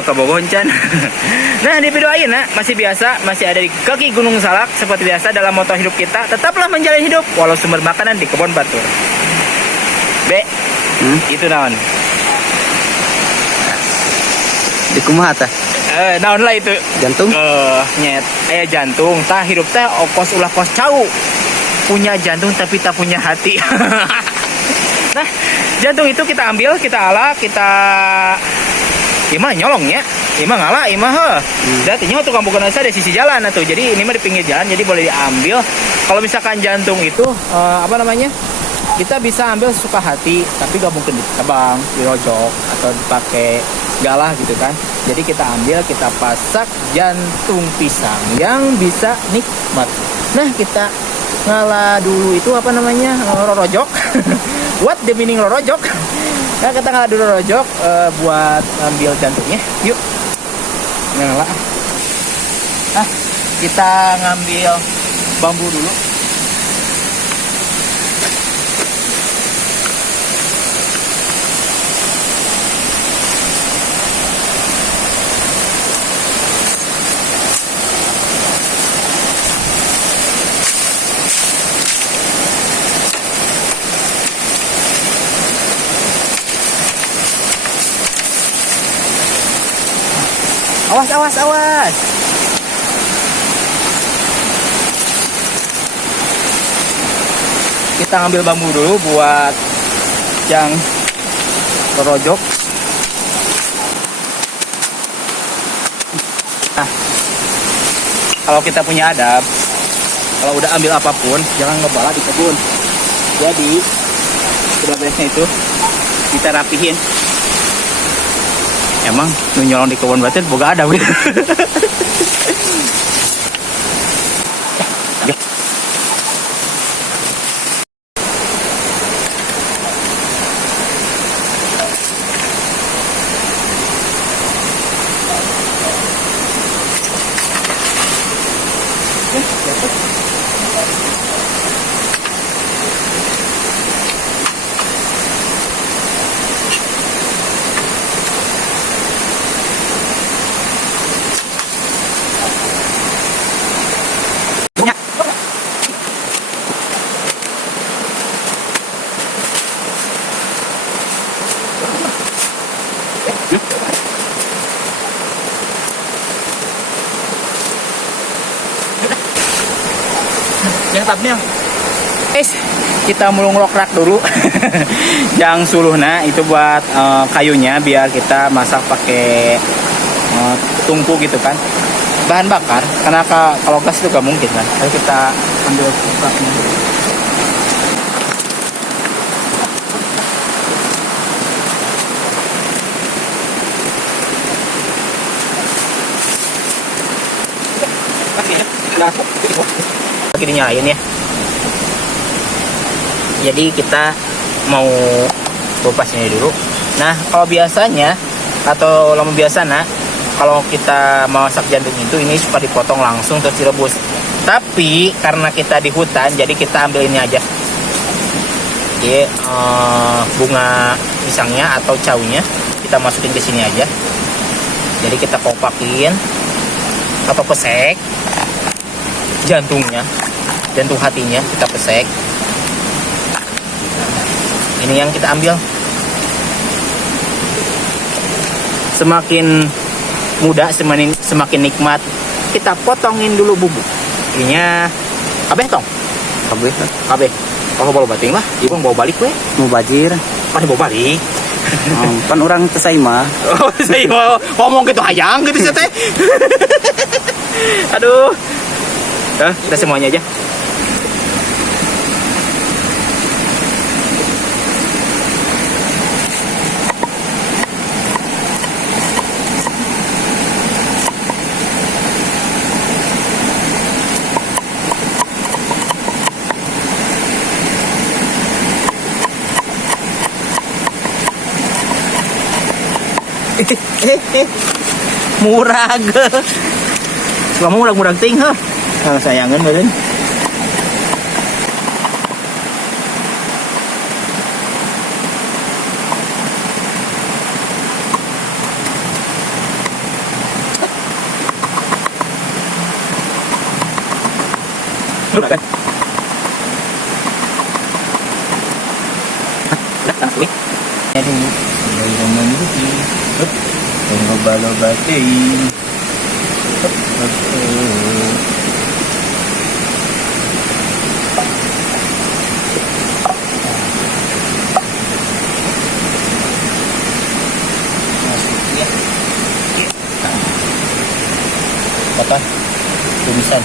boga kaboboncan. Nah, di video ayeuna masih biasa, masih ada di kaki Gunung Salak. Seperti biasa dalam moto hidup kita, tetaplah menjalani hidup walau sumber makanan di kebun batur. Itu naon? Di kumaha teh? Naon lah itu? Jantung? Nyet, aya jantung. Tah hidup teh okos ulah kos cau. Punya jantung tapi tak punya hati. Nah, jantung itu kita ambil, kita ala, kita imah nyolongnya, imah ngalah, imah jadinya tuh kampung kenasa di sisi jalan tuh. Jadi ini mah di pinggir jalan, jadi boleh diambil. Kalau misalkan jantung itu apa namanya? Kita bisa ambil sesuka hati, tapi gak mungkin ditebang, dirojok atau dipakai galah gitu kan. Jadi kita ambil, kita pasak jantung pisang yang bisa nikmat. Nah, kita ngalah dulu itu apa namanya? Rorojok. What the meaning rorojok? Nah, kita ngalah dulu rorojok buat ambil jantungnya. Yuk. Ngalah. Nah, kita ngambil bambu dulu. Awas. Kita ngambil bambu dulu buat yang rojok. Nah, kalau kita punya adab, kalau udah ambil apapun, jangan ngebala di kebun. Jadi, udah beresnya itu, kita rapihin. Emang nyolong di kebun batur boga ada gitu. Yang tapnya guys, kita mulung lokrak dulu. Yang suluhna itu buat kayunya biar kita masak pakai tungku gitu kan. Bahan bakar karena kalau gas itu gak mungkin kan. Ayo kita ambil lokraknya. Lagi dinyalain ya. Jadi kita mau kupas ini dulu. Nah, kalau biasanya atau lama biasanya kalau kita masak jantung itu ini suka dipotong langsung terus direbus. Tapi karena kita di hutan, jadi kita ambil ini aja. Jadi bunga pisangnya atau caunya kita masukin ke sini aja. Jadi kita kopakin atau pesek jantungnya, jantung hatinya kita pesek. Ini yang kita ambil. Semakin muda semakin nikmat. Kita potongin dulu bubuk. Ininya kabeh tong. Kabeh. Kalau bawa bating lah, ibu bawa balik we. Mau bajir. Kan bawa balik. Kan orang tesai mah. Oh, saya ngomong gitu hayang gitu teh. Aduh. Kita semuanya aja. Murag. Kamu murag ting ha. Sayangan beureun. Aduh, jangan rugi. Loba-loba teuing. Apa? Tulisan.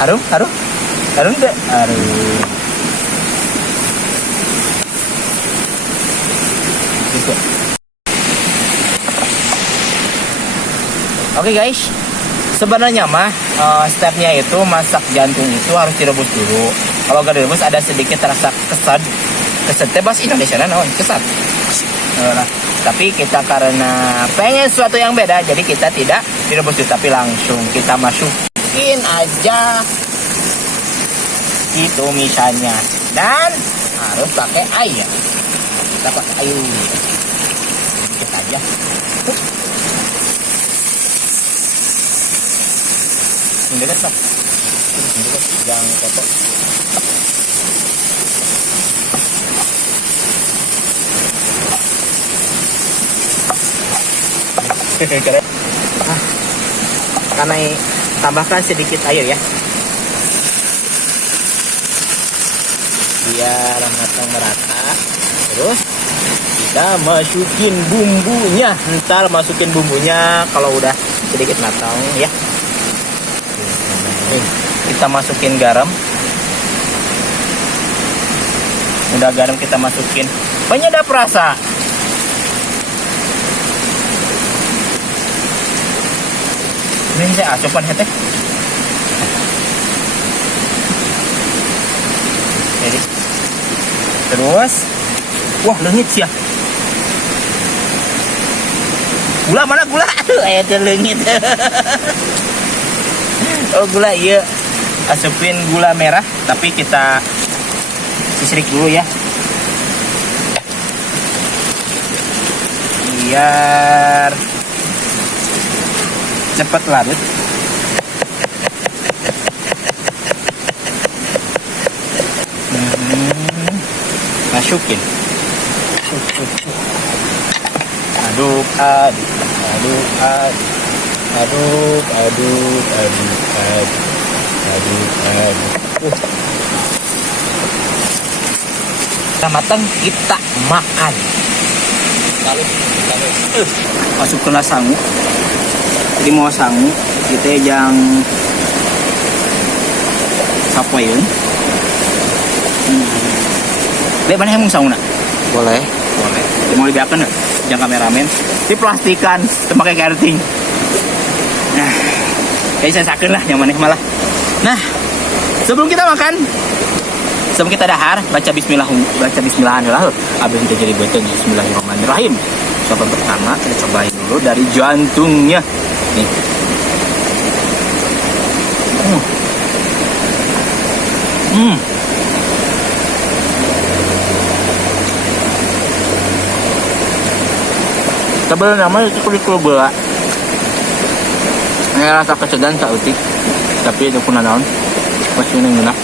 Harum, harum, harum tidak? Harum. Gitu. Oke guys, sebenarnya mah stepnya itu masak jantung itu harus direbus dulu. Kalau gak direbus ada sedikit rasa kesat. Kesat bahasa Indonesia naon kesat. Nah, tapi kita karena pengen sesuatu yang beda, jadi kita tidak direbus dulu, tapi langsung kita masukin aja itu misalnya, dan harus pakai air. Kita pakai air sedikit aja. Ini dekat sok. Ini dekat, jangan kotor. Keren. Karena tambahkan sedikit air ya, biar matang merata. Terus kita masukin bumbunya. Ntar masukin bumbunya kalau udah sedikit matang ya. Kita masukin garam. Udah garam kita masukin penyedap rasa. Ini saya asupan hete. Jadi terus, wah leungit sih ya. Gula mana gula? Itu leungit. Oh gula iya. Asupin gula merah, tapi kita sisrik dulu ya. Biar cepat larut. Masukin. Aduk, aduk, aduk, aduk, aduk, aduk, aduk, aduk, aduk, aduk. Kita matang, kita makan. Lalu, masukkanlah sangu. Jadi mau sangu, kita yang sapoin. Lihat mana yang mau sangu nak? Boleh. Boleh. Mau dibiarkan nggak? Jangan kameramen. Diplastikan, pakai karting. Nah, kayak saya sakit lah, yang mana malah. Nah, sebelum kita makan, sebelum kita dahar, baca Bismillahirrahmanirrahim. Abis itu jadi betul Bismillahirrahmanirrahim. Coba pertama kita cobain dulu dari jantungnya. Nih. Sebenarnya namanya itu kulit bola. Ini rasa kesedan tak utik, tapi itu pun naon masih enak.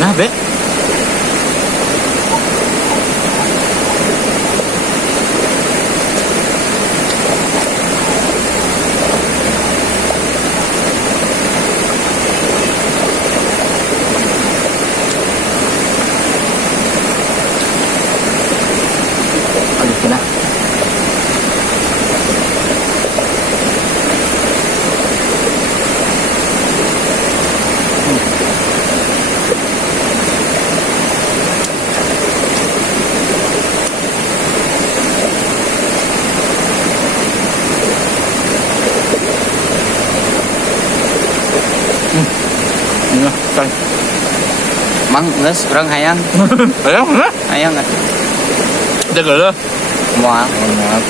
Nah, Be. Nah, coy. Mang, geus urang hayang. Ayo, nah. Hayang Jaga lo. moal. Maaf.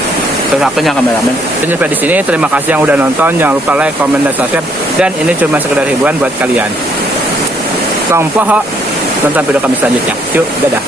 Terus akunya kameramen. Dan sampai di sini terima kasih yang udah nonton. Jangan lupa like, comment, dan subscribe. Dan ini cuma sekedar hiburan buat kalian. Salam poho. Nonton video kami selanjutnya. Yuk, dadah.